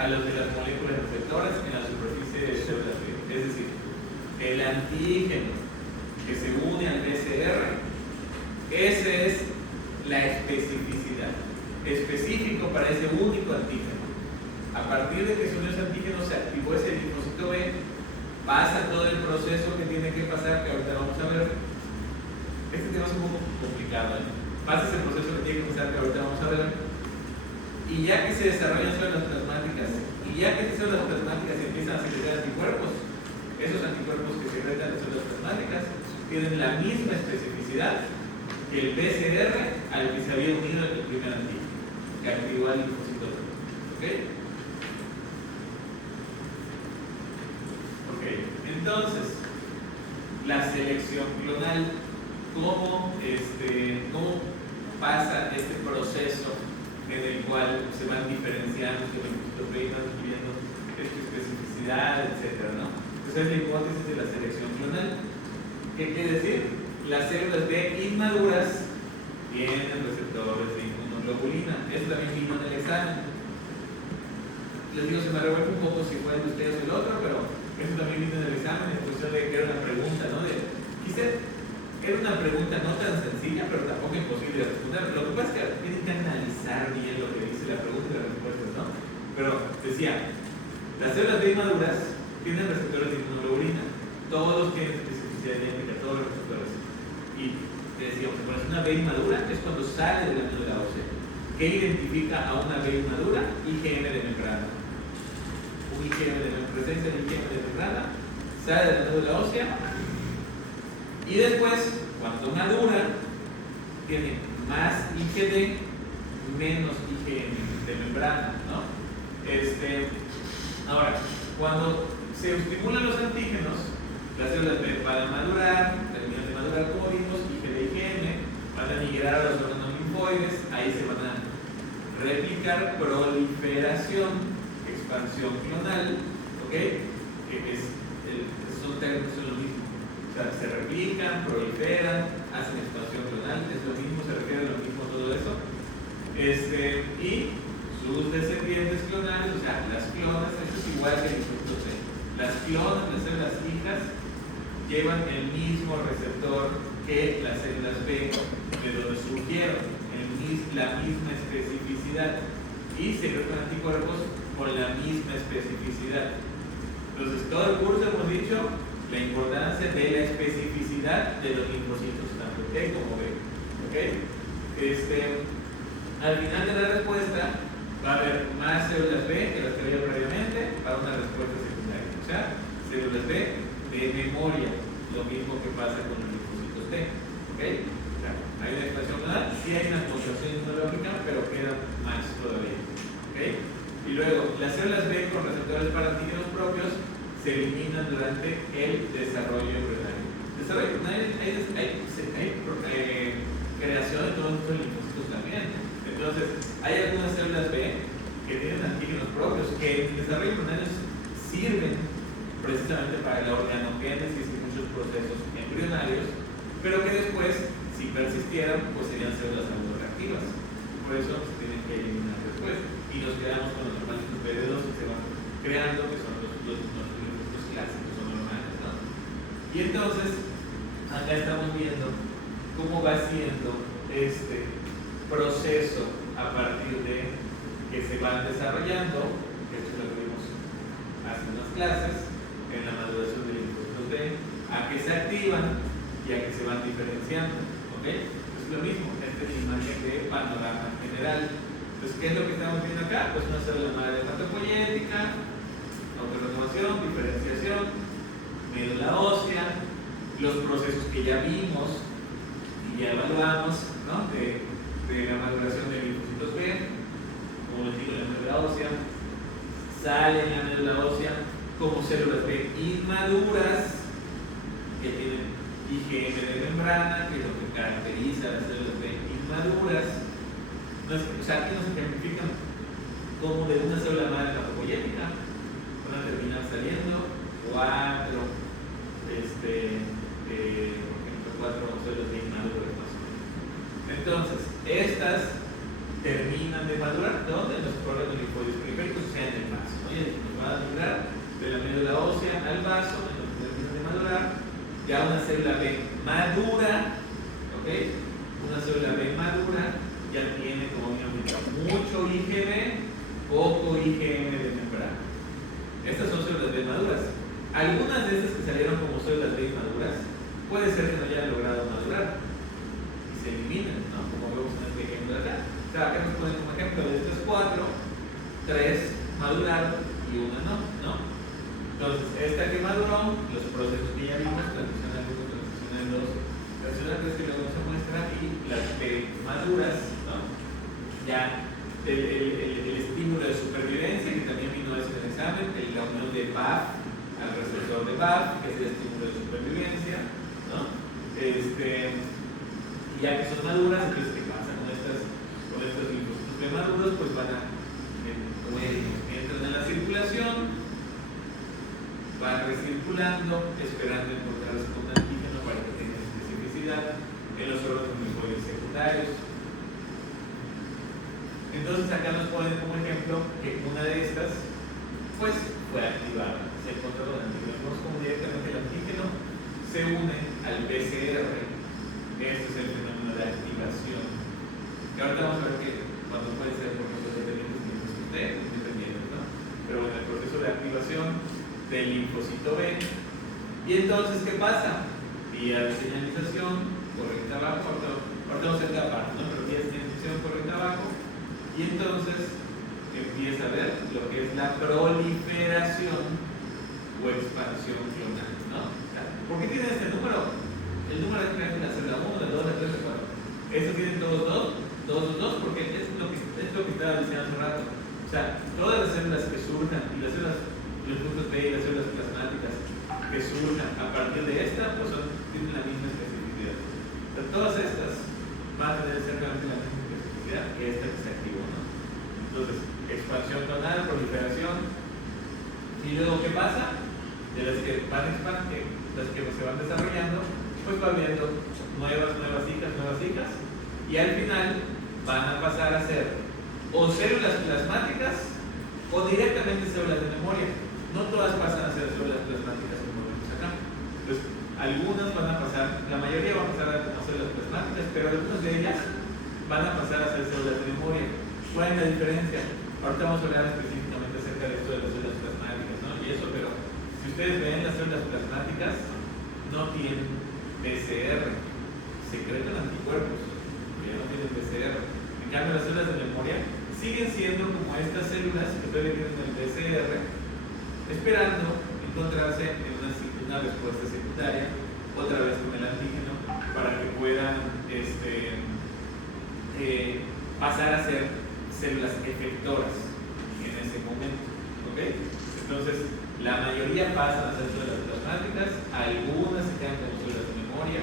a los de las moléculas receptoras en la superficie de células B. Es decir, el antígeno que se une al BCR, esa es la especificidad, específico para ese único antígeno. A partir de que se unió ese antígeno, se activó ese linfocito B, pasa todo el proceso que tiene que pasar, que ahorita vamos a ver. Este tema es un poco complicado, ¿eh? Pasa ese proceso que tiene que pasar, que ahorita vamos a ver. Y ya que se desarrollan células plasmáticas, y ya que esas células plasmáticas empiezan a secretar anticuerpos, esos anticuerpos que secretan las células plasmáticas tienen la misma especificidad que el PCR al que se había unido el primer antígeno, que activó al linfocito B. ¿Ok? Ok, entonces, la selección clonal, ¿cómo pasa este proceso en el cual se van diferenciando los linfocitos B y van adquiriendo especificidad, etcétera, ¿no? Esa es la hipótesis de la selección clonal. ¿Qué quiere decir? Las células B inmaduras tienen receptores de inmunoglobulina. Eso también vino en el examen. Les digo, se me revuelve un poco si fue el de ustedes o el otro, pero eso también vino en el examen en cuestión de que era una pregunta, ¿no? Era una pregunta no tan sencilla, pero tampoco imposible de responder. Lo que pasa es que tienen que analizar bien lo que dice la pregunta y las respuestas, ¿no? Pero decía, las células B inmaduras tienen receptores de inmunoglobulina. Todos tienen especificidad idéntica, todos los receptores. Y te decía, cuando es una B inmadura es cuando sale de la médula ósea. ¿Qué identifica a una B inmadura? IgM de membrana. Un IgM de presencia de IgM de membrana sale de la médula ósea. Y después, cuando madura, tiene más IgD, menos IgM de membrana, ¿no? Ahora, cuando se estimulan los antígenos, las células B van a madurar, terminan de madurar como vimos, IgD y IgM, van a migrar a los órganos linfoides, ahí se van a replicar, proliferación, expansión clonal, ¿ok? Son términos, son lo mismo. O sea, se replican, proliferan, hacen expansión clonal, es lo mismo, se refiere a lo mismo todo eso. Y sus descendientes clonales, o sea, las clonas, esto es igual que el fruto C. Las clonas, las células hijas, llevan el mismo receptor que las células B de donde surgieron, la misma especificidad, y secretan anticuerpos con la misma especificidad. Entonces, todo el curso hemos dicho la importancia de la especificidad de los linfocitos, tanto T como B. ¿Okay? Al final de la respuesta va a haber más células B que las que había previamente para una respuesta secundaria. O sea, células B de memoria, lo mismo que pasa con los linfocitos T. ¿Okay? O sea, hay una expansión clonal, sí hay una contracción inmunológica, pero queda más todavía. ¿Okay? Y luego, las células B con receptores para antígenos propios se eliminan durante el desarrollo embrionario. Desarrollo embrionario hay creación de todos estos linfocitos también. Entonces, hay algunas células B que tienen antígenos propios que en el desarrollo embrionario sirven precisamente para la organogénesis y muchos procesos embrionarios, pero que después, si persistieran, pues serían células autoreactivas. Por eso se tienen que eliminar después. Y nos quedamos con los normales PD2 que se van creando, que son los clásicos o normales, ¿no? Y entonces, acá estamos viendo cómo va siendo este proceso a partir de que se van desarrollando, que esto lo vimos hace unas clases, en la maduración del linfocitos B, a que se activan y a que se van diferenciando, ¿ok? Es lo mismo, esta es la imagen de panorama general. Entonces, ¿qué es lo que estamos viendo acá? Pues una célula madre hematopoyética, autorrenovación, diferenciación, médula ósea, los procesos que ya vimos y ya evaluamos, ¿no? de la maduración de linfocitos B, como les digo, en la médula ósea, sale en la médula ósea como células B inmaduras que tienen IgM de membrana, que es lo que caracteriza a las células B inmaduras. O sea, aquí nos ejemplifican como de una célula madre hematopoyética van a terminar saliendo cuatro células de inmaduras más o menos. Entonces, estas terminan de madurar, ¿dónde? En los órganos linfóides periféricos, o sea, en el vaso. paso, en los primeros días de madurar, ya una célula B madura, ¿ok? Una célula B madura ya tiene, como habíamos dicho, mucho IgB, poco IgM de membrana. Estas son células B maduras. Algunas de estas que salieron como células B maduras, puede ser que no hayan logrado madurar y se eliminen, ¿no? Como vemos en este ejemplo de acá. O sea, acá nos ponen como ejemplo de estos 4, 3 maduraron y una no. Entonces, esta que maduró, los procesos que ya vimos, transición al 1, transición al 2, transición al 3 que luego se muestra, y las que maduras, ¿no? Ya el estímulo de supervivencia, que también vino eso en el examen, la unión de BAF al receptor de BAF, que es el estímulo de supervivencia, ¿no? Y ya que son maduras, entonces, ¿qué pasa con estos linfocitos B maduros? Pues van a, como ya dijimos, entran en la circulación, van recirculando, esperando encontrarse con un antígeno para que tenga especificidad en los órganos linfóides secundarios. Entonces acá nos ponen como ejemplo que una de estas pues fue activada, se encontró con el antígeno. Vemos como directamente el antígeno se une al PCR. Este es el fenómeno de activación, que ahorita vamos a ver que cuando puede ser por ejemplo independientes, ¿no? Pero en el proceso de activación del linfocito B. Y entonces, ¿qué pasa? Vía de señalización, correcta abajo, ahorita vamos a hacer la parte, ¿no? Pero vía de señalización, correcta abajo, y entonces empieza a ver lo que es la proliferación o expansión clonal, ¿no? ¿Por qué tiene este número? El número de la célula 1, la 2, la 3, la 4. Estos tienen todos dos, porque es lo que estaba diciendo hace rato. O sea, todas las células que surjan, y las células, los puntos B y las células plasmáticas que surjan a partir de esta, pues tienen la misma especificidad. O sea, todas estas van a tener exactamente la misma especificidad que esta que se activó, ¿no? Entonces, expansión clonal, proliferación. Y luego, ¿qué pasa? De las que van expandiendo, las que se van desarrollando, pues va viendo nuevas hijas, y al final van a pasar a ser o células plasmáticas o directamente células de memoria. No todas pasan a ser células plasmáticas como vemos acá. Entonces, algunas van a pasar, la mayoría van a pasar a células plasmáticas, pero algunas de ellas van a pasar a ser células de memoria. ¿Cuál es la diferencia? Ahorita vamos a hablar específicamente acerca de esto de las células plasmáticas, ¿no? Y eso, pero si ustedes ven, las células plasmáticas no tienen PCR, secretan anticuerpos, ya no tienen PCR. En cambio, las células de memoria siguen siendo como estas células que todavía tienen el PCR, esperando encontrarse en una respuesta secundaria, otra vez con el antígeno, para que puedan pasar a ser células efectoras en ese momento. ¿Okay? Entonces, la mayoría pasan a ser células plasmáticas, algunas se quedan como células de memoria,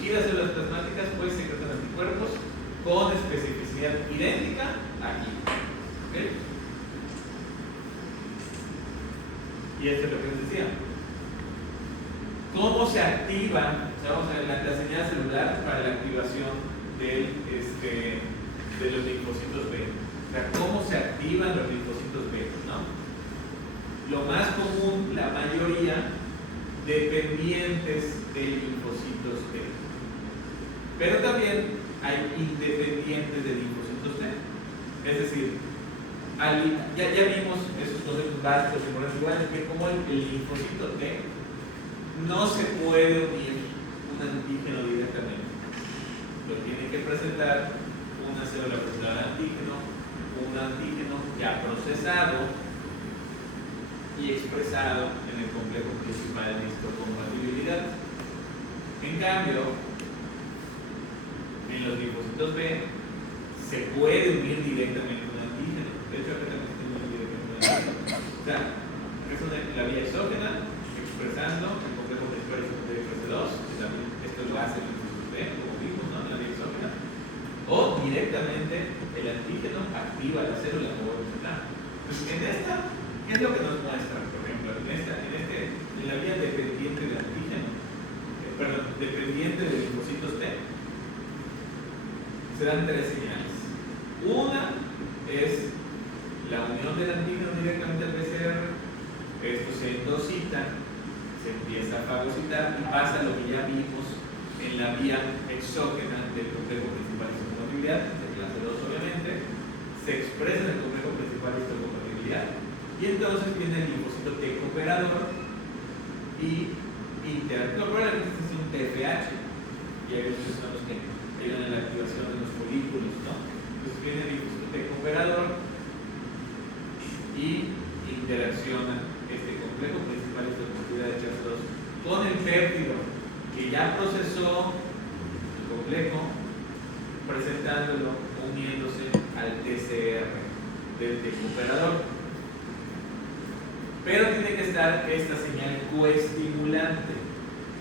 y las células plasmáticas pues secretan anticuerpos con especificidad idéntica aquí. ¿Okay? Y esto es lo que les decía. ¿Cómo se activa? O sea, vamos a ver la señal celular para la activación de los linfocitos B. O sea, ¿cómo se activan los linfocitos B? ¿No? Lo más común, la mayoría, dependientes de linfocitos B. Pero también hay independientes de linfocitos B. Es decir, ya vimos esos conceptos básicos y moleculares, que como el linfocito T no se puede unir un antígeno directamente. Lo tiene que presentar una célula presentada de antígeno, un antígeno ya procesado y expresado en el complejo principal de histocompatibilidad. En cambio, en los linfocitos B se puede unir directamente un antígeno. De hecho, acá también se une directamente un antígeno. O sea, es la vía exógena, expresando el complejo principal y secundario FC2, que también esto lo hace el linfocitos B, como vimos, ¿no? En la vía exógena. O directamente el antígeno activa la célula como vemos acá. Entonces, en esta, ¿qué es lo que nos muestra? Por ejemplo, en la vía dependiente del antígeno, dependiente de linfocitos T, se dan tres señales. Una es la unión del antígeno directamente al PCR. Estos se endocitan se empieza a fagocitar y pasa lo que ya vimos en la vía exógena del complejo principal de histocompatibilidad, de clase 2 obviamente, se expresa en el complejo principal de histocompatibilidad y entonces viene el linfocito T cooperador y interactúa. Probablemente este es un TFH y hay otros son los que ayudan a la activación de los folículos, ¿no? Entonces viene el linfocito T cooperador y interacciona este complejo principal de histocompatibilidad de clase 2 con el péptido que ya procesó el complejo, presentándolo, uniéndose al TCR del cooperador. Pero tiene que estar esta señal coestimulante.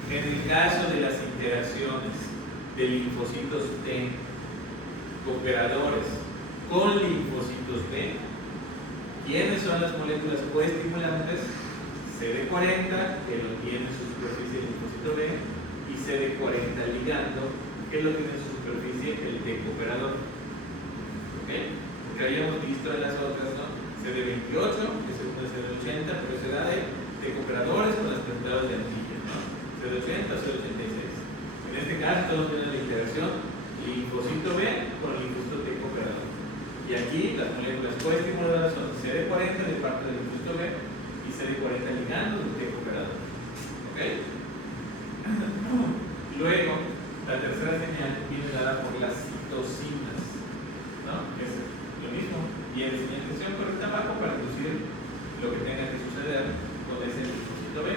En el caso de las interacciones de linfocitos T cooperadores con linfocitos B, ¿quiénes son las moléculas coestimulantes? CD40, que lo tiene en su superficie el linfocito B, y CD40 ligando, que lo tiene en su superficie el T cooperador. ¿Ok? Porque habíamos visto en las otras, ¿no? CD28, que se une a CD80, pero se da de T cooperadores con las presentadoras de antígeno, ¿no? CD80 o CD86. En este caso, todos tienen la interacción linfocito B con el linfocito T cooperador. Y aquí las moléculas coestimuladoras son CD40 de parte del linfocito B y CD40 ligando del T cooperador. ¿Ok? Luego, la tercera señal viene dada por las citocinas, ¿no? Que es lo mismo. Y en señalización correcta abajo para inducir lo que tenga que suceder con ese linfocito B.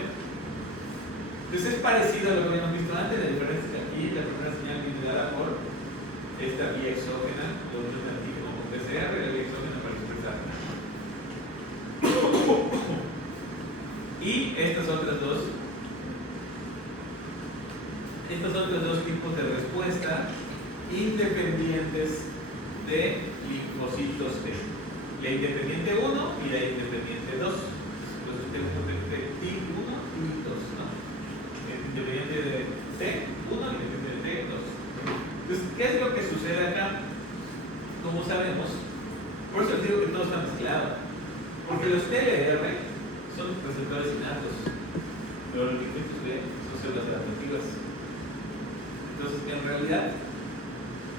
Entonces es parecido a lo que habíamos visto antes. La diferencia es que aquí la primera señal viene dada por esta vía exógena, lo otro es antígeno con PCR, la vía exógena para expresar. Y estos otros dos tipos de respuesta independientes de linfocitos T. La independiente 1 y la independiente 2. Entonces tenemos T1 y 2, ¿no? Independiente de T1 y independiente de T2. Entonces, ¿qué es lo que sucede acá? Como sabemos, por eso les digo que todo está mezclado. Porque los TLR son receptores innatos, pero los linfocitos B son células adaptativas. Entonces, en realidad,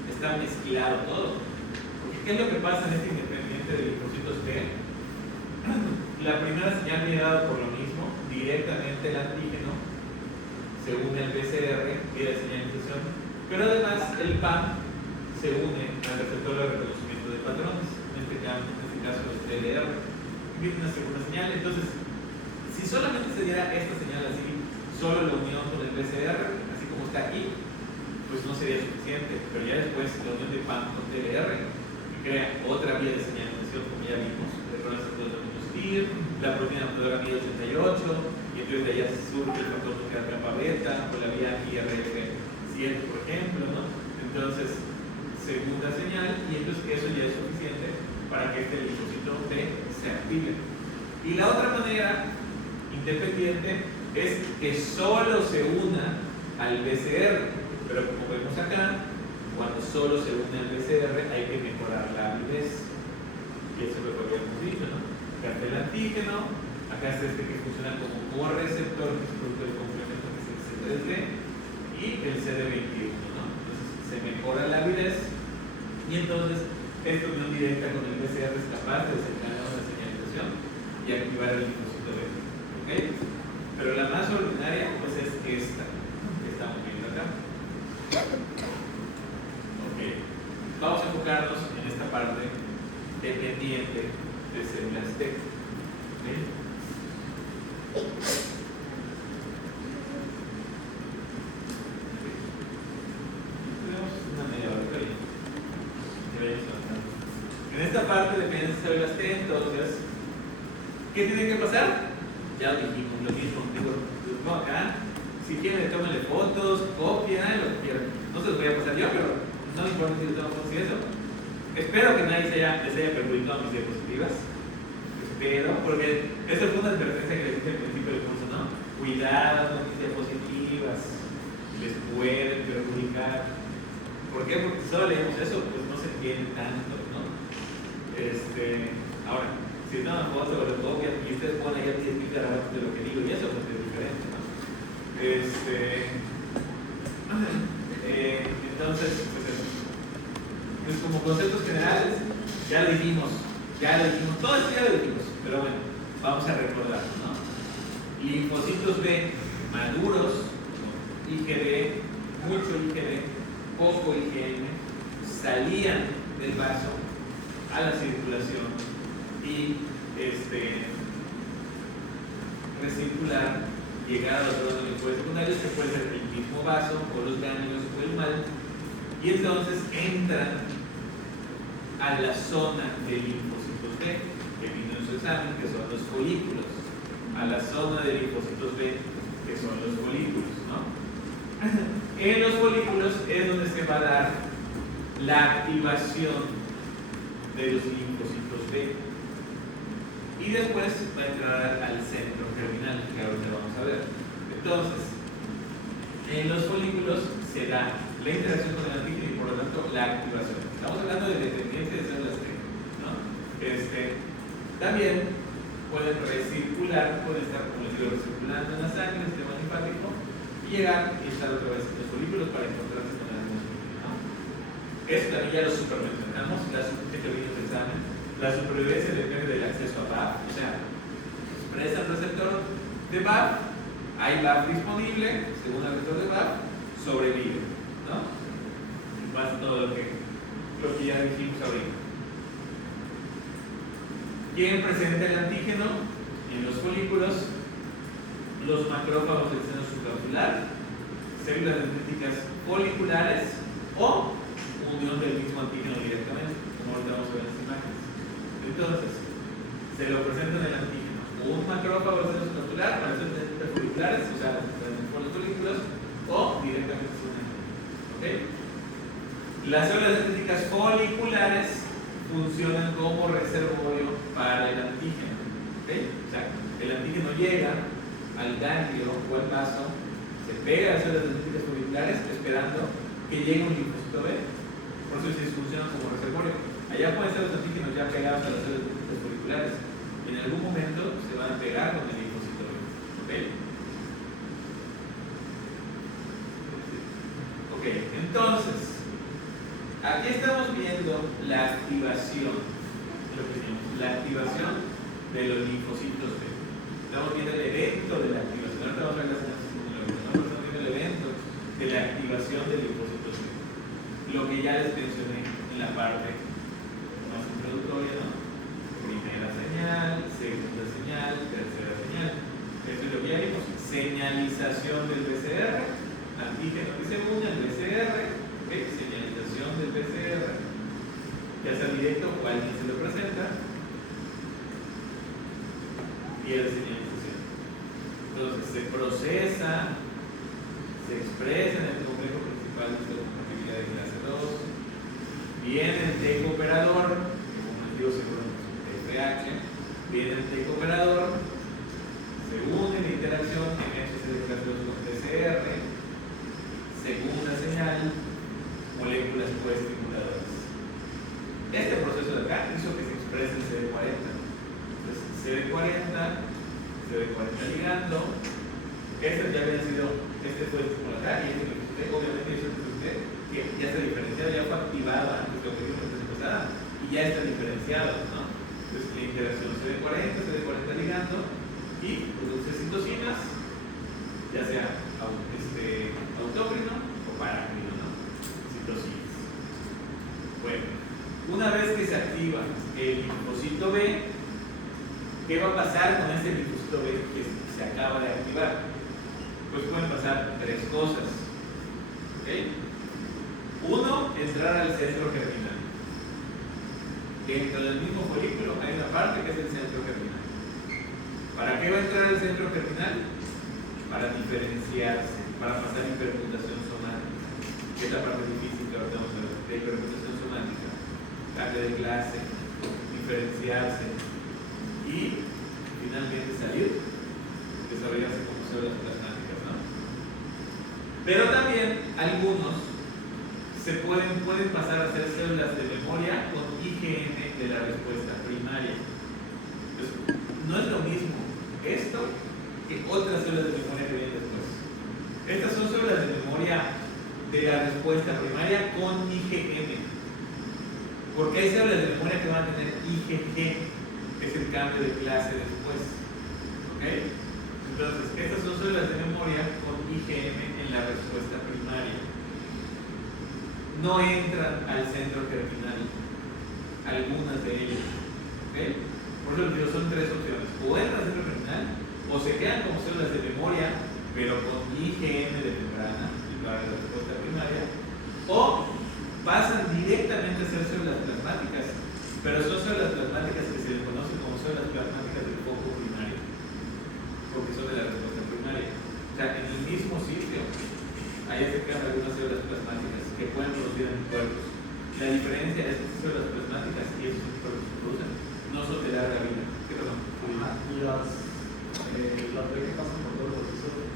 está mezclado todo. Porque, ¿qué es lo que pasa en este independiente de linfocitos T? La primera señal viene dada por lo mismo, directamente el antígeno se une al PCR y la señalización, pero además el PAM se une al receptor de reconocimiento de patrones, en este caso los TLR. Viene una segunda señal. Entonces, si solamente se diera esta señal así, solo la unión con el PCR, así como está aquí, pues no sería suficiente. Pero ya después la unión de PAM con TLR que crea otra vía de señalización, como ya vimos, el receptor de aminoSTIR, la proteína adaptadora MID88, y entonces de allá surge el factor nuclear capa beta o la vía IRF7, por ejemplo, ¿no? Entonces, segunda señal, y entonces eso ya es suficiente para que este linfocito T se active. Y la otra manera independiente es que solo se una al BCR, pero como vemos acá, cuando solo se une al BCR hay que mejorar la avidez, y eso es lo que habíamos dicho, ¿no? Acá está el antígeno, acá está este que funciona como correceptor, que es producto del complemento, que es el C3D, y el CD21, ¿no? Entonces se mejora la avidez y entonces esta unión directa con el BCR es capaz de desencadenar una señalización y activar el linfocito B. ¿Ok? Pero la más ordinaria pues es esta que estamos viendo acá. Ok. Vamos a enfocarnos en esta parte dependiente de células T. ¿Okay? En esta parte depende de células T, entonces, ¿qué tiene que pasar? Ya lo dijimos, lo mismo, digo acá, si quieren tómenle fotos, copian, lo que quieran. No se los voy a pasar yo, pero no me importa si les tomo fotos y eso. Espero que nadie les haya perjudicado mis diapositivas. Espero, porque esa fue una advertencia que les dije al principio del curso, ¿no? Cuidado con mis diapositivas, les pueden perjudicar. ¿Por qué? Porque si solo leemos eso, pues no se entiende tanto, ¿no? Ahora, si toman fotos o lo copian y ustedes ponen ahí 10.000 garabatos de lo que digo y eso, pues es diferente, ¿no? Entonces, pues eso. Pues como conceptos generales, ya lo dijimos, todo esto ya lo dijimos, pero bueno, vamos a recordar, ¿no? Linfocitos B maduros, IgB, mucho IgB, poco IgM, salían del vaso a la circulación y recircular, llegar a los órganos linfóides secundarios, que puede ser el mismo vaso o los ganglios o el mal, y entonces entran a la zona de linfocitos B, que vino en su examen, que son los folículos, a la zona de linfocitos B, que son los folículos, ¿no? En los folículos es donde se va a dar la activación de los linfocitos B, y después va a entrar al centro germinal, que ahorita vamos a ver. Entonces, en los folículos se da la interacción con el antígeno y por lo tanto la activación. Estamos hablando de dependencia de células T, ¿no? También pueden recircular, pueden estar, como les digo, recirculando en la sangre, en el sistema linfático, y llegar y estar otra vez en los folículos para encontrarse con el antígeno, ¿no? Esto también ya lo supermencionamos, que vino en el examen. La supervivencia depende del acceso a BAF, o sea, expresa el receptor de BAF, hay BAF disponible, según el receptor de BAF, sobrevive, ¿no? Y pasa todo lo que ya dijimos ahorita. ¿Quién presenta el antígeno? En los folículos, los macrófagos del seno subcapsular, células dendríticas foliculares o unión del mismo antígeno directamente, como ahorita vamos a ver en las imágenes. Entonces, se lo presenta en el antígeno un macrófago del seno subcapsular para ser dendríticas foliculares, o sea, por los folículos, o directamente con el antígeno. ¿Okay? Las células dendríticas foliculares funcionan como reservorio para el antígeno. ¿Okay? O sea, el antígeno llega al ganglio o al vaso, se pega a las células dendríticas foliculares esperando que llegue un linfocito B. Por eso se funcionan como reservorio. Allá pueden ser los antígenos ya pegados a las células dendríticas foliculares. En algún momento se van a pegar con el linfocito B. ¿Okay? Ok, entonces, aquí estamos viendo la activación, la activación de los linfocitos B. Estamos viendo el evento de la activación. Ahora vamos a ver las estamos viendo el evento de la activación de linfocitos B. Lo que ya les mencioné en la parte más introductoria, ¿no? Primera señal, segunda señal, tercera señal. Esto es lo que ya vimos. Señalización del PCR, antígeno que se une al PCR, ¿okay? Señalización del PCR, ya sea directo o alguien se lo presenta, y la señalización. Entonces se procesa, se expresa en el complejo principal de compatibilidad de clase 2, viene el decooperador, que como les digo seguro es TFH, viene el decooperador, se une la interacción MHC de clase 2 con PCR, segunda señal, moléculas coestimuladoras. Este proceso de acá hizo que se exprese el CD40. Entonces, CD40 ligando. Este ya había sido, este fue estimulado acá y este obviamente hizo que ya está diferenciado, ya fue activado antes de lo que vimos la pasada y ya está diferenciado, ¿no? Entonces, la interacción CD40 ligando y produce citocinas, ya sea autócrino o parácrino, ¿no? Citocinas. Bueno, una vez que se activa el linfocito B, ¿qué va a pasar con este linfocito B que se acaba de activar? Pues pueden pasar tres cosas. ¿Okay? Uno, entrar al centro germinal. Dentro del mismo folículo hay una parte que es el centro germinal. ¿Para qué va a entrar al centro germinal? Para diferenciarse, para pasar hipermutación somática, que es la parte difícil que ahora vamos a ver, de hipermutación somática, cambio de clase, diferenciarse y finalmente salir, desarrollarse como células plasmáticas, ¿no? Pero también algunos pueden pasar a ser células de memoria con IgM de la respuesta primaria. Entonces, no es lo mismo esto que otras células de memoria que vienen después. Estas son células de memoria de la respuesta primaria con IgM. Porque hay células de memoria que van a tener IgG, que es el cambio de clase después. ¿Ok? Entonces, estas son células de memoria con IgM en la respuesta primaria. No entran al centro germinal, algunas de ellas. ¿Ok? Por eso les digo, son tres opciones. O entran al centro germinal, o se quedan como células de memoria, pero con IgM de membrana, para la respuesta primaria, o pasan directamente a ser células plasmáticas, pero son células plasmáticas que se les conocen como células plasmáticas del foco primario, porque son de la respuesta primaria. O sea, en el mismo sitio, ahí se quedan algunas células plasmáticas que pueden producir anticuerpos. La diferencia es que estas células plasmáticas y esos anticuerpos que producen no son de larga vida. ¿Qué razón? Y las que pasan por todos los procesos,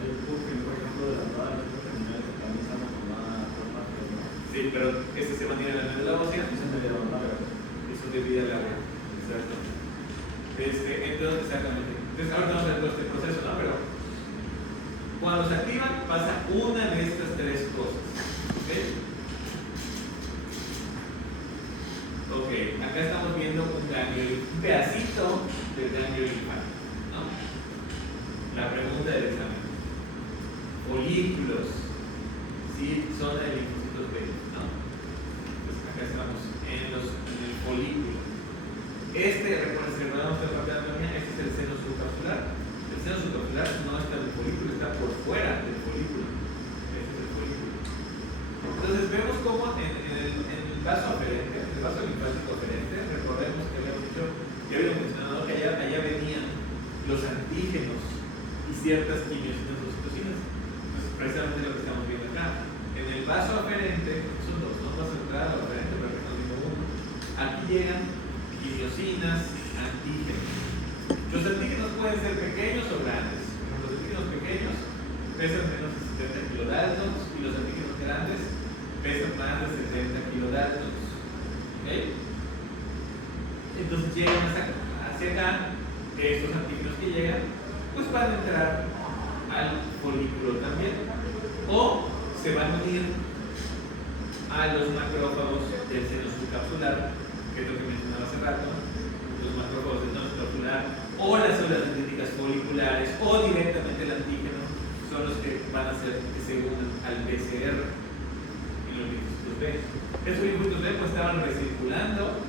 el puffing, por ejemplo, de la entrada del centro germinal también se llama formada plasmática, ¿no? Sí, pero ese se mantiene en la médula ósea. Es en medio larga. Eso de vida larga. Exacto. Entonces, exactamente. Entonces, ahora vamos a ver todo este proceso, ¿no? Pero cuando se activan, pasa una de estas tres cosas. ¿Ok? Ok, acá estamos viendo un pedacito del ganglio linfático, ¿no? La pregunta del examen. Folículos, ¿sí? Son de linfocitos B, ¿no? Entonces, acá estamos en el folículo. Recuerden, si recordamos la parte de anatomía, este es el seno subcapsular. El seno subcapsular no está en el folículo, está por fuera del folículo. Este es el folículo. Entonces vemos cómo en el vaso aferente, el vaso linfático aferente, recordemos que habíamos dicho, ya habíamos mencionado que allá venían los antígenos y ciertas quimiosinas o citocinas. Entonces, precisamente lo que estamos viendo acá. En el vaso aferente, son dos, ¿no? Vaso central o aferente, pero acá estamos viendo uno. Aquí llegan quimiosinas, antígenos. Los antígenos pueden ser pequeños o grandes. Los antígenos pequeños pesan menos de 70 kilodaltons y los antígenos grandes pesan más de 70 kilodaltons. ¿Ok? Entonces llegan hacia acá, estos antígenos que llegan, pues van a entrar al folículo también. O se van a unir a los macrófagos del seno subcapsular, que es lo que mencionaba hace rato, los macrófagos del seno subcapsular, o las células dendríticas foliculares, o directamente el antígeno, son los que van a hacer que se unan al PCR y los linfocitos B. Esos linfocitos B pues estaban recirculando,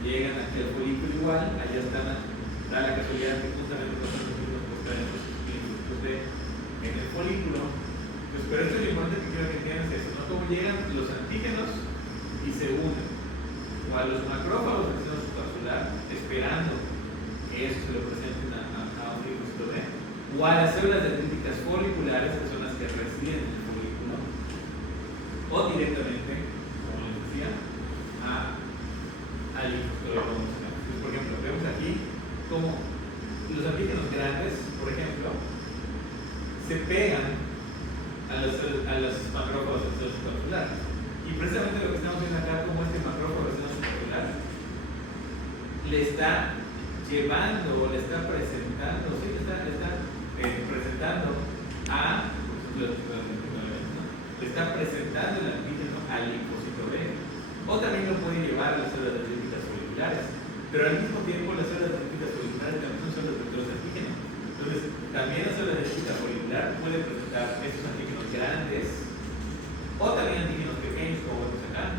llegan aquí al folículo igual, allá están, da la casualidad que justamente los antígenos pues traen los linfocitos B en el folículo. Pues, pero esto es lo importante que quiero que entiendan eso, ¿no? Cómo llegan los antígenos y se unen o a los macrófagos del seno subcapsular, esperando que eso se lo presenten a un linfocito B, o a las células dendríticas foliculares, que son las que residen en el folículo, o directamente, como les decía, al linfocito B. Entonces, por ejemplo, vemos aquí cómo los antígenos grandes, por ejemplo, se pegan a los macrófagos del seno subcapsular. Y precisamente lo que estamos viendo acá, como este macrófago del seno subcapsular le está llevando, le está presentando, sí, le está presentando le está presentando el antígeno al linfocito B. O también lo puede llevar a las células dendríticas foliculares. Pero al mismo tiempo las células dendríticas foliculares también son células de los antígenos. Entonces, también la célula dendrítica folicular puede presentar estos antígenos grandes o también antígenos pequeños, como vemos acá.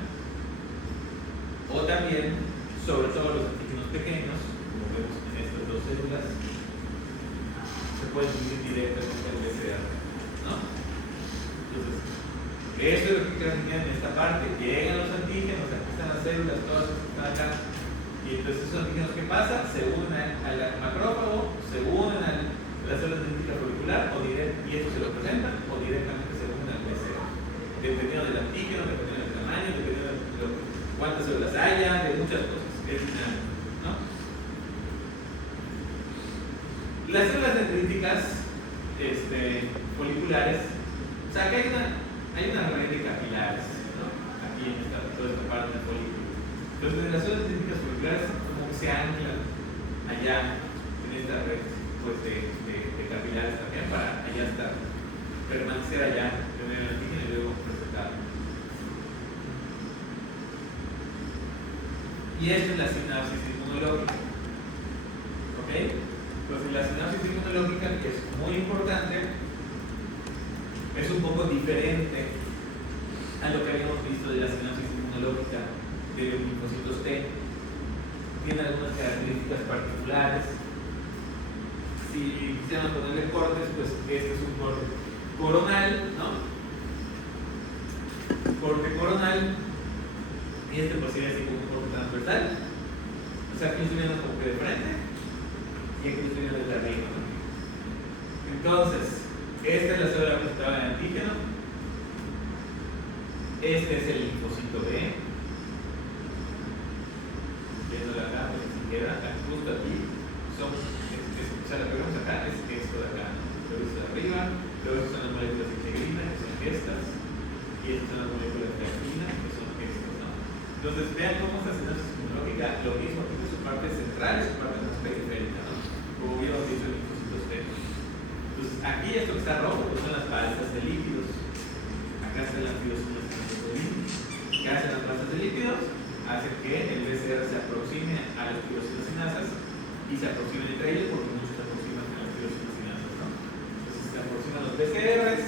O también, sobre todo los antígenos pequeños, como vemos en estas dos células, se pueden unir directamente al PCR, ¿no? Entonces, eso es lo que quiero que en esta parte. Llegan los antígenos, aquí están las células, todas están acá. Y entonces esos antígenos, ¿qué pasa? Se unen al macrófago, se unen a la célula dendrítica folicular, y esto se lo presentan, o directamente se unen al PCR. Dependiendo del antígeno, dependiendo del tamaño, dependiendo de cuántas células haya, de muchas cosas. Es dinámico, ¿no? Las células dendríticas foliculares, o sea, acá hay una red de capilares, ¿no? Aquí en toda esta parte del folículo. Entonces, las células dendríticas foliculares como que se anclan allá en esta red. pues, de capilares también para allá estar, permanecer allá, tener el antígeno y luego presentarlo. Y esta es la sinapsis inmunológica. ¿Ok? Pues la sinapsis inmunológica, que es muy importante, es un poco diferente a lo que habíamos visto de la sinapsis inmunológica de los linfocitos T. Tiene algunas características particulares. Si quisiéramos ponerle cortes, pues este es un corte coronal, ¿no? Corte coronal, y este pues sería así como un corte transversal. O sea, aquí estoy viendo como que de frente y aquí estoy viendo desde arriba, ¿no? Entonces, esta es la célula receptora de antígeno. Este es el linfocito B. Viéndolo acá, pues si queda justo aquí. O sea, lo que vemos acá es esto de acá, ¿no? Luego esto de arriba, luego estas son las moléculas de integrina, que son estas, y estas son las moléculas de actina, que son estas, ¿no? Entonces, vean cómo esta sinapsis inmunológica, lo mismo, tiene su parte central y su parte más periférica, ¿no? Como habíamos dicho en linfocitos T. Entonces, aquí esto que está rojo, pues son las balsas de lípidos. Acá están las tiroxinas que hacen las balsas de lípidos, hacen que el BCR se aproxime a las tirosinas y se aproximen entre ellos, porque muchos se aproximan a las tirosinas, ¿no? Entonces se aproximan los BCRs,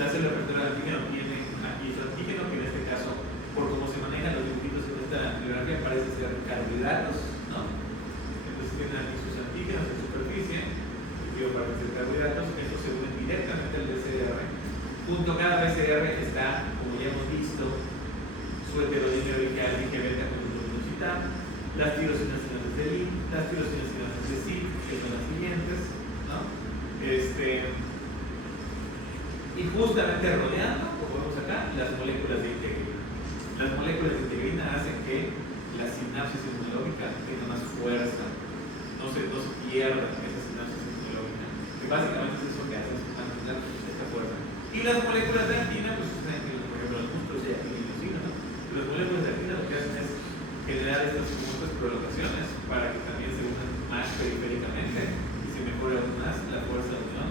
la célula receptora de antígeno tiene aquí su antígeno, que en este caso, por cómo se manejan los dibujitos en esta bibliografía, parece ser carbohidratos, ¿no? Entonces tienen aquí sus antígenos en superficie, que parece ser carbohidratos, estos se unen directamente al BCR. Junto a cada BCR está, como ya hemos visto, su heterodímero original que beta con glucosidad, las tirosinas de LIN, las tirosinas de CYP, que son las siguientes, ¿no? Y justamente rodeando, como vemos acá, las moléculas de integrina. Las moléculas de integrina hacen que la sinapsis inmunológica tenga más fuerza, no se pierda esa sinapsis inmunológica, que básicamente es eso que hace, es mantener esta fuerza. Y las moléculas de actina, pues ustedes saben que, por ejemplo, los músculos de actina, ¿no? Las moléculas de actina lo que hacen es generar estas prolongaciones para que también se unan más periféricamente y se mejore aún más la fuerza de unión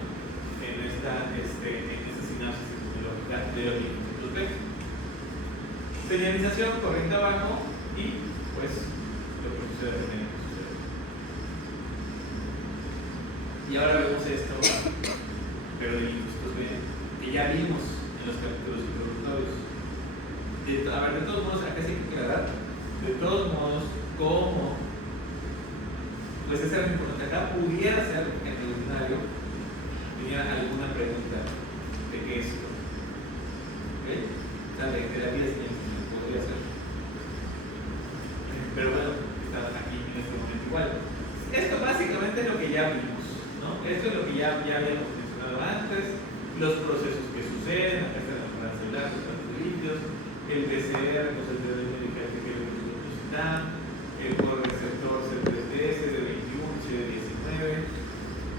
en esta sinapsis inmunológica de los linfocitos B. Señalización, corriente abajo y pues lo que sucede en el sucede. Y ahora vemos esto, pero de linfocitos B, que ya vimos en los capítulos introductorios. A ver, de todos modos, acá sí hay que aclarar, de todos modos, como pues es algo importante, acá pudiera ser en el ordinario tenía alguna pregunta de qué es esto, ¿ok? O sea, de la vida científica, podría ser, pero bueno, está aquí en este momento igual. Esto básicamente es lo que ya vimos, ¿no? Esto es lo que ya habíamos mencionado antes, los procesos que suceden, acá está la membrana celular, los lípidos, el BCR, pues el heterodímero que es la el correceptor CD3D, CD21, CD19,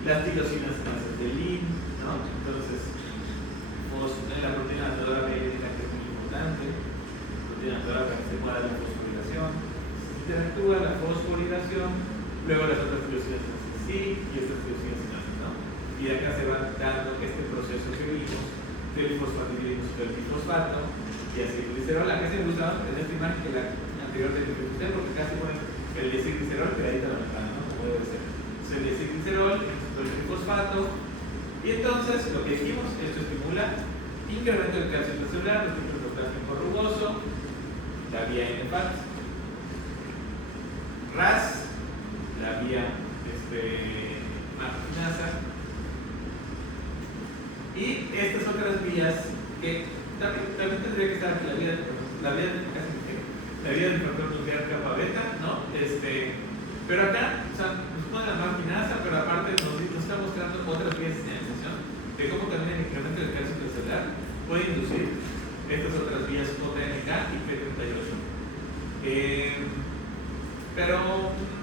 las tirosinas de LIN, ¿no? Entonces, la proteína adaptadora periódica, que es muy importante, la proteína adaptadora para que se mueva la fosforilación, se interactúa la fosforilación, luego las otras tirosinas sí y estas tirosinas, ¿no? Y acá se va dando este proceso que vimos del fosfatidileno del bifosfato y así el glicerol. Acá se me gustaba en esta imagen que la anterior de que porque casi ponen el diacilglicerol pegadito a la ventana, ¿no? Como debe ser. Entonces el diacilglicerol, el bifosfato, y entonces lo que dijimos, esto estimula incremento del calcio intracelular, los tipos de potasio rugoso, la vía NFAT, RAS, la vía marginasa, y estas otras vías que también tendría que estar aquí, la vía del factor nuclear capa beta, ¿no? Pero acá, o sea, nos pone la marginasa, pero aparte nos está mostrando otras vías de señalización de cómo también el incremento del calcio intracelular puede inducir estas otras vías JNK y P38. Pero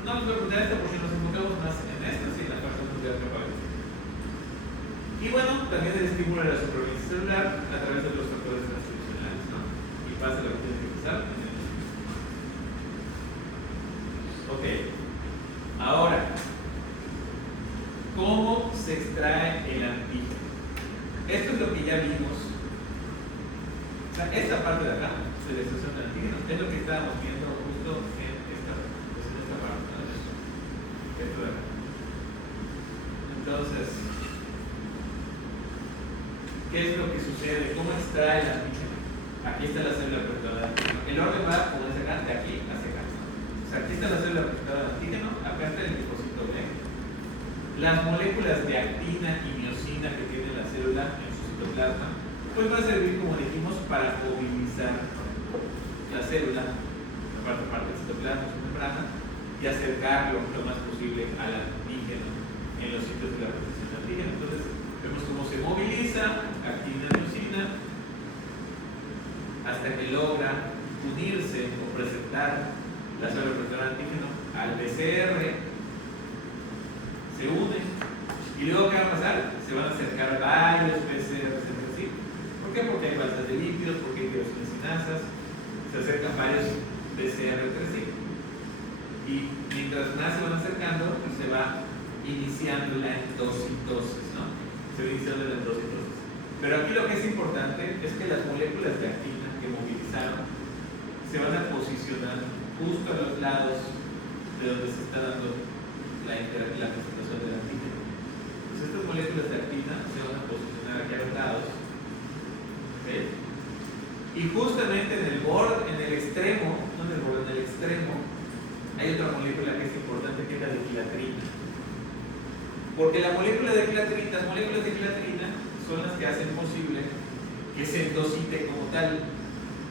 no nos voy a poner esto porque nos enfocamos más en esta, sí, en la parte nuclear capa beta. Y bueno, también el estímulo de la supervivencia celular a través de los factores transcripcionales, ¿no? Y pasa lo que tiene que pasar en el. Ok. Ahora, ¿cómo se extrae el antígeno. Esto es lo que ya vimos. O sea, esta parte de acá, de la extracción del antígeno, es lo que estábamos viendo justo en esta parte, ¿no? Esto de acá. Entonces, ¿qué es lo que sucede? ¿Cómo extrae el antígeno? Aquí está la célula protectora del antígeno. El orden va, como dice acá, de aquí hacia acá. O sea, aquí está la célula protectora del antígeno, acá está el linfocito B. Las moléculas de actina y miosina que tiene la célula en su citoplasma, pues va a servir, como dijimos, para movilizar la célula, la parte del citoplasma, su membrana, y acercarlo lo más posible al antígeno en los sitios de la protección del antígeno. Entonces, vemos cómo se moviliza actina y miosina hasta que logra unirse o presentar la célula protectora del antígeno al PCR, se unen, y luego ¿qué va a pasar? Se van a acercar varios PCRs entre sí. ¿Por qué? Porque hay balsas de lípidos, porque hay tirosinasas, se acercan varios PCR entre sí. Y mientras más se van acercando, pues se va iniciando la endocitosis, ¿no? Se va iniciando la endocitosis. Pero aquí lo que es importante es que las moléculas de actina que movilizaron se van a posicionar justo a los lados de donde se está dando la presentación del antígeno. Entonces estas moléculas de actina se van a posicionar aquí a los lados. ¿Okay? Y justamente en el borde, en el extremo, no en el borde, en el extremo, hay otra molécula que es importante, que es la de quilatrina. Porque las moléculas de quilatrina son las que hacen posible que se endocite como tal.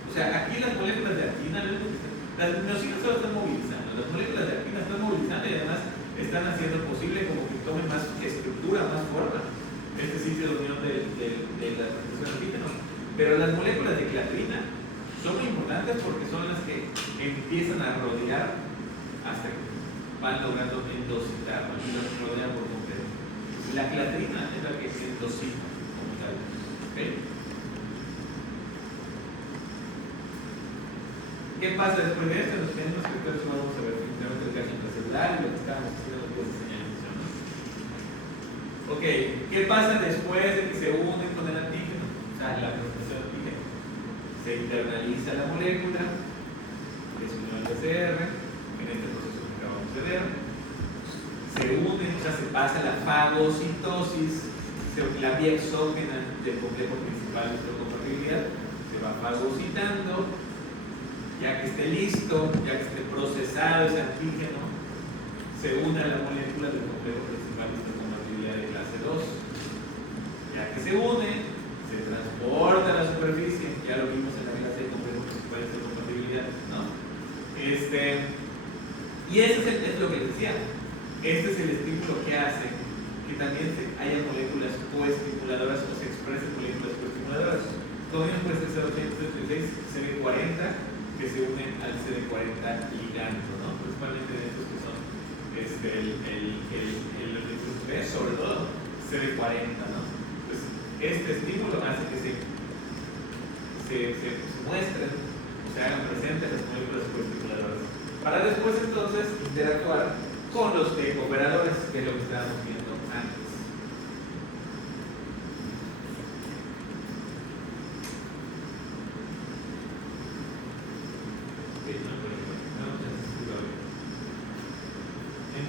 O sea, aquí las moléculas de actina, las miosinas solo están movilizando, las moléculas de actina están movilizando y además están haciendo posible como que tome más estructura, más forma este sitio de unión de la presentación del antígeno. Pero las moléculas de quilatrina son muy importantes porque son las que empiezan a rodear hasta que van logrando endocitar, y las rodean por completo. La quilatrina es la que se endocita como tal. ¿Okay? ¿Qué pasa después de esto? En los primeros escritores vamos a ver finalmente el caso intracelular y lo que estábamos haciendo después de señalización, ¿no? Ok, ¿qué pasa después de que se unen con el antígeno? O sea, la presentación del antígeno. Se internaliza la molécula, es unió al PCR, en este proceso que acabamos de ver. Se une, o sea, se pasa la fagocitosis, la vía exógena del complejo principal de histocompatibilidad, se va fagocitando. Ya que esté listo, ya que esté procesado ese antígeno, se une a la molécula del complejo principal de histocompatibilidad de clase 2. Ya que se une, se transporta a la superficie, ya lo vimos en la clase de complejo principal de histocompatibilidad, ¿no? Y eso es lo que decía. Este es el estímulo que hace que también haya moléculas coestimuladoras o se expresen moléculas coestimuladoras. Como vimos, pues el 086 CD40 que se unen al CD40 ligando, ¿no? Principalmente de estos que son el B, sobre todo CD40, ¿no? Pues este estímulo hace que se muestren o se hagan presentes las moléculas coestimuladoras para después entonces interactuar con los cooperadores, que es lo que estábamos viendo antes.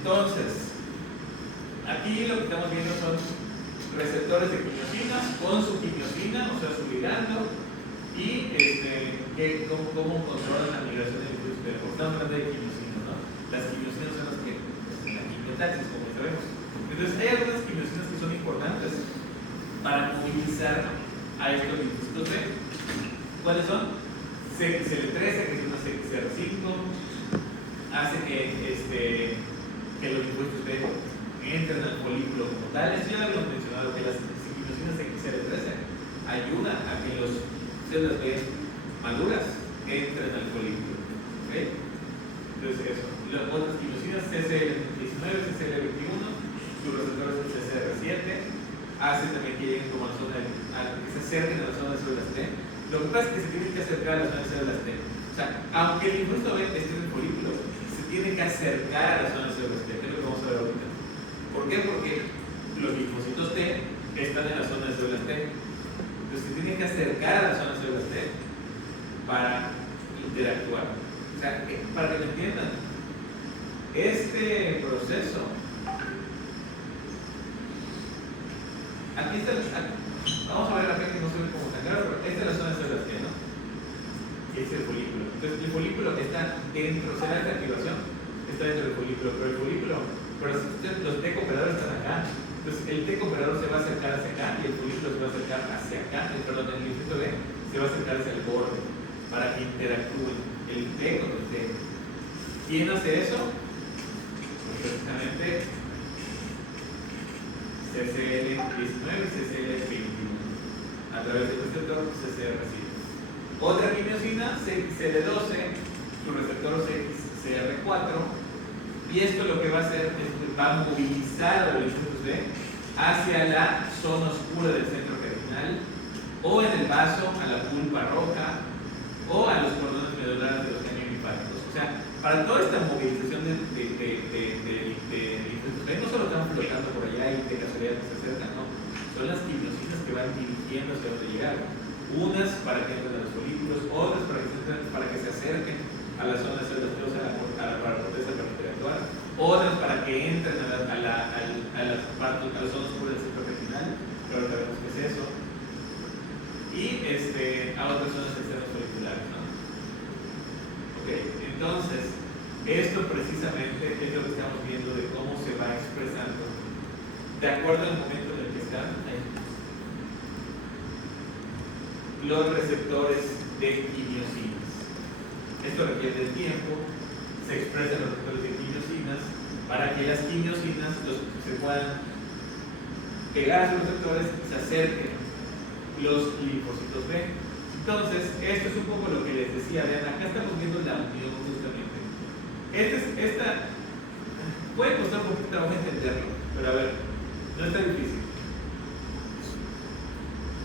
Entonces, aquí lo que estamos viendo son receptores de quimiosinas con su quimiosina, o sea, su ligando, y cómo controlan la migración del virus. Pero estamos hablando de quimiosinas, ¿no? Las quimiosinas son las que hacen la quimiotaxis, como sabemos. Entonces, hay algunas quimiosinas que son importantes para movilizar a estos linfocitos B. ¿Cuáles son? CXL13, que es una CXR5, hace que los linfocitos B entren al folículo como tal. Eso ya lo habíamos mencionado, que las quimiosinas CXL13 ayudan a que las células B maduras entren al folículo. ¿Okay? Entonces eso. Las otras quimiosinas CCL19, CCL21, sus receptores son CCR7, hacen también que lleguen como a la zona que se acerquen a la zona de células T. Lo que pasa es que se tienen que acercar a la zona de células T. O sea, aunque el linfocito B esté en el folículo, se tiene que acercar a la zona de células T, que es lo que vamos a ver ahorita. ¿Por qué? Porque los linfocitos este proceso, aquí está, vamos a ver acá que no se ve como tan claro, pero esta es la zona de células T, ¿no? Es el folículo. Entonces el folículo está dentro, será esta activación, está dentro del folículo, pero el folículo, pero los T cooperadores están acá. Entonces el T cooperador se va a acercar hacia acá y el folículo se va a acercar hacia acá, perdón, el linfocito B se va a acercar hacia el borde para que interactúen el T con el T. ¿Quién hace eso? Pues precisamente CCL19 y CCL21 a través del receptor CCR5. Otra quimiosina, CD12, su receptor CXCR4, y esto lo que va a hacer es que va a movilizar a los linfocitos B hacia la zona oscura del centro peritoneal, o en el vaso a la pulpa roja, o a los cordones medulares de los ganglios. O sea, para toda esta movilización de linfocitos B, no solo están flotando por allá y de casualidad se acercan, no, son las quimiosinas que van dirigiendo hacia donde llegar. Unas para que entren a los folículos, otras para que se acerquen a la zona de células T, a la corteza para interactuar, otras para que entren a las zonas oscuras del centro retinal, pero sabemos que es eso, y a otras zonas externas foliculares, ¿no? Ok, entonces, esto precisamente es lo que estamos viendo de cómo se va expresando de acuerdo al momento en el que están ahí los receptores de quimiosinas. Esto requiere del tiempo, se expresan los receptores de quimiosinas para que las quimiosinas se puedan pegar a sus receptores y se acerquen los linfocitos B. Entonces, esto es un poco lo que les decía. Vean, acá estamos viendo la unión justamente. Puede costar un poquito de trabajo entenderlo, pero a ver, no está difícil.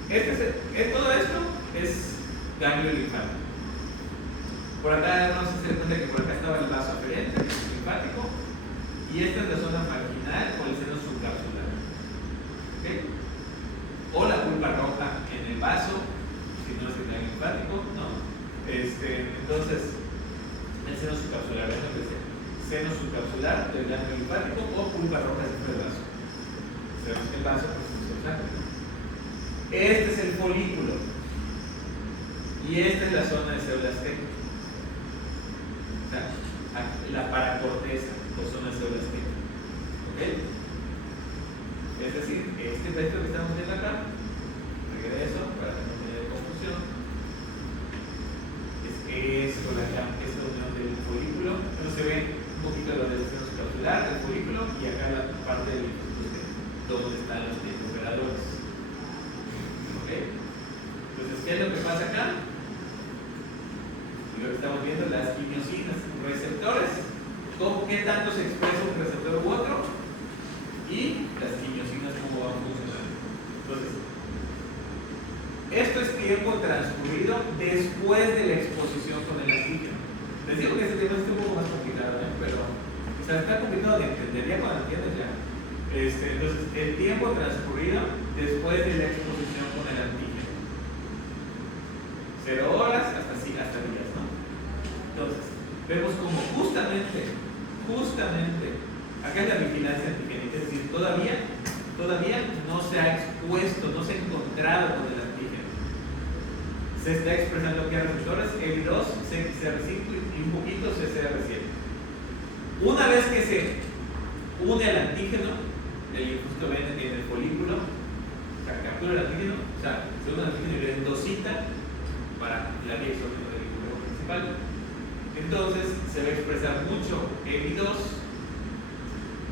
Todo esto es ganglio linfático. Por acá vamos a hacer cuenta que por acá estaba el vaso aferente linfático y esta es la zona marginal o el seno subcapsular. ¿Okay? O la pulpa roja en el vaso, si no es el ganglio linfático, ¿no? Entonces, el seno subcapsular, ¿ves lo que dice? Seno subcapsular del ganglio linfático o pulpa roja dentro del vaso. Sabemos que el vaso pues, es subcapsular. Este es el folículo y esta es la zona de células T, o sea, la paracorteza o zona de células T. ¿Ok? Es decir, este vector que estamos viendo acá, regreso para que no tenga confusión, es esto, esta unión del folículo. Entonces se ve un poquito lo del seno subcapsular del folículo y acá la parte del linfocito donde están los linfoperadores. Entonces, ¿qué es lo que pasa acá? Lo que estamos viendo, las quimiosinas, receptores, qué tanto se expresa un receptor u otro, y las quimiosinas cómo van funcionando. Entonces, esto es tiempo transcurrido después de la exposición con el antígeno. Les digo que este tema es un poco más complicado, pero o sea, está complicado de entender, ya cuando entiendes ya. Entonces, el tiempo transcurrido después de la exposición con el antígeno. 0 horas hasta días, ¿no? Entonces, vemos como justamente, acá es la vigilancia antigénica, es decir, todavía no se ha expuesto, no se ha encontrado con el antígeno. Se está expresando que hay receptores EBI2, CXCR5 y un poquito CCR7. Una vez que se une al antígeno, el linfocito B en el folículo, o sea, captura el antígeno, o sea, se une al antígeno y le endosita para la vía exógena del linfocito principal. Entonces se va a expresar mucho EBI2,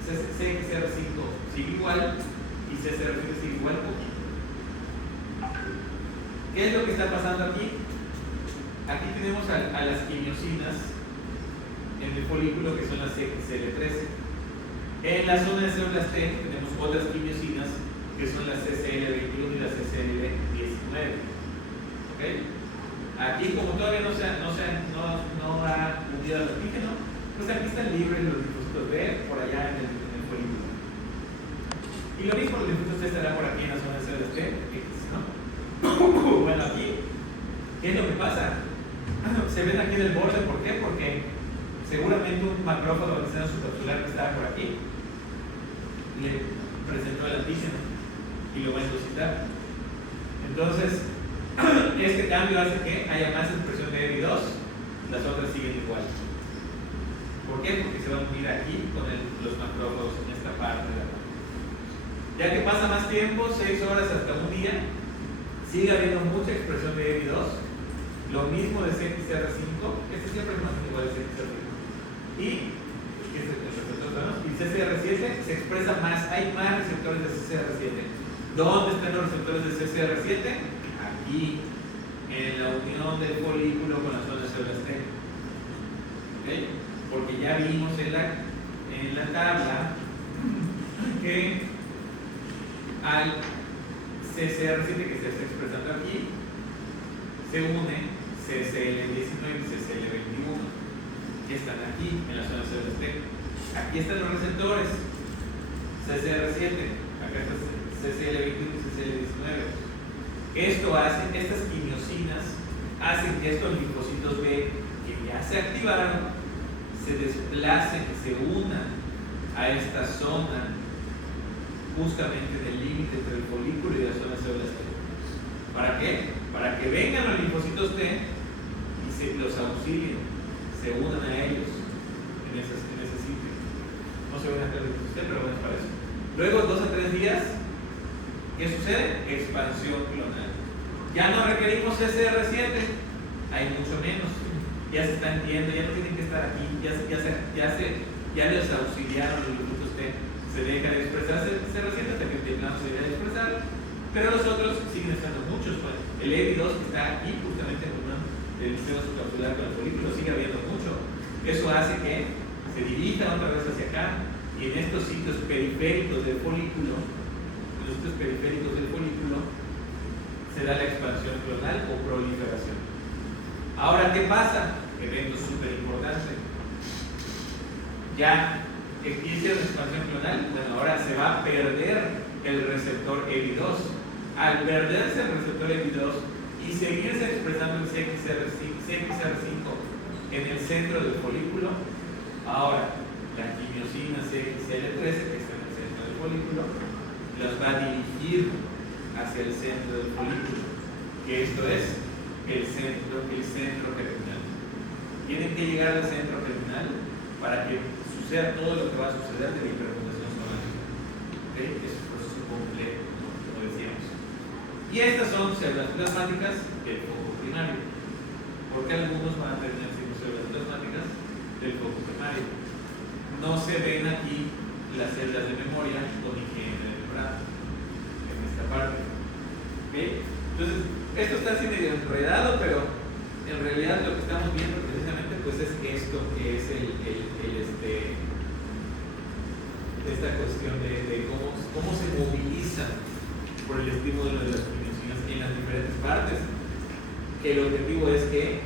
CXCR5 sigue igual y CCR7 sigue igual poquito. ¿Qué es lo que está pasando aquí? Aquí tenemos a las quimiosinas en el folículo que son las CXL13. En la zona de células T tenemos otras quimiosinas que son las CCL21 y las CCL19. ¿Ok? Aquí, como todavía no ha unido al antígeno, pues aquí están libres los linfocitos B por allá en el folículo. Y lo mismo, los linfocitos T estarán por aquí en la zona de células T, ¿no? Bueno, aquí, ¿qué es lo que pasa? Se ven aquí en el borde, ¿por qué? Porque se seguramente un macrófago antígeno subcapsular que estaba por aquí le presentó el antígeno y lo va a endocitar. Entonces, este cambio hace que haya más expresión de EBI2, las otras siguen igual. ¿Por qué? Porque se va a unir aquí con los macrófagos en esta parte de la mano. Ya que pasa más tiempo, 6 horas hasta un día, sigue habiendo mucha expresión de EBI2, lo mismo de CXCR5, este siempre es más igual de CXCR5, y CCR7 se expresa más, hay más receptores de CCR7. ¿Dónde están los receptores de CCR7? Aquí, en la unión del folículo con las zonas células T. ¿Okay? Porque ya vimos en la tabla que al CCR7 que se está expresando aquí se une CCL19 y CCL21 que están aquí en las zonas células T. Aquí están los receptores CCR7, acá está CCL21 y CCL19. Esto hace, estas quimiosinas hacen que estos linfocitos B que ya se activaron se desplacen, se unan a esta zona justamente del límite entre el folículo y las zonas células T. ¿Para qué? Para que vengan los linfocitos T y se los auxilien, se unan a ellos en ese sitio. No se ven acá los linfocitos T, pero bueno, es para eso. Luego, 2 a 3 días, ¿qué sucede? Expansión clonal. Ya no requerimos CCR7, hay mucho menos. Ya se están viendo, ya no tienen que estar aquí, ya les auxiliaron los linfocitos T. Se deja de expresar CCR7 hasta que el plano se deja de expresar, pero los otros siguen estando muchos. Pues. El EBI2 que está aquí, justamente en el sistema subcapsular con el folículo, sigue habiendo mucho. Eso hace que se dirijan otra vez hacia acá y en estos sitios periféricos del folículo, se da la expansión clonal o proliferación. Ahora, ¿qué pasa? Evento súper importante. Ya empieza la expansión clonal, bueno, ahora se va a perder el receptor EBI2. Al perderse el receptor EBI2 y seguirse expresando el CXR5 en el centro del folículo, ahora la quimiosina CXL13 que está en el centro del folículo los va a dirigir hacia el centro del folículo, que esto es el centro germinal. Tienen que llegar al centro germinal para que suceda todo lo que va a suceder de la hiperfundación somática. ¿Okay? Es un proceso complejo, como decíamos. Y estas son células plasmáticas del foco primario. ¿Por qué algunos van a terminar siendo células plasmáticas del foco primario? No se ven aquí las células de memoria con higiene de membrana en esta parte. ¿Okay? Entonces, esto está así medio enredado, pero en realidad lo que estamos viendo precisamente pues es esto que es esta cuestión de cómo se movilizan por el estímulo de las quimiosinas en las diferentes partes, que el objetivo es que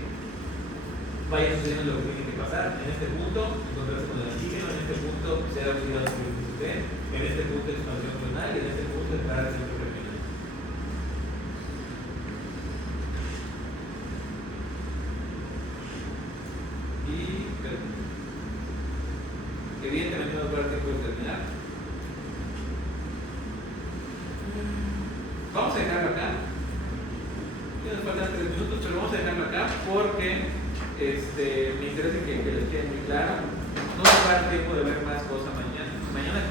vaya sucediendo lo que tiene que pasar. En este punto encontrarse con el antígeno, en este punto ser auxiliado por el T, en este punto expansión clonal y en este punto entrar al centro germinal. Y evidentemente no va a haber tiempo de terminar. Vamos a dejarlo acá. Ya nos faltan 3 minutos, pero vamos a dejarlo acá porque me interesa que les quede muy claro. No va a haber tiempo de ver más cosas mañana. Mañana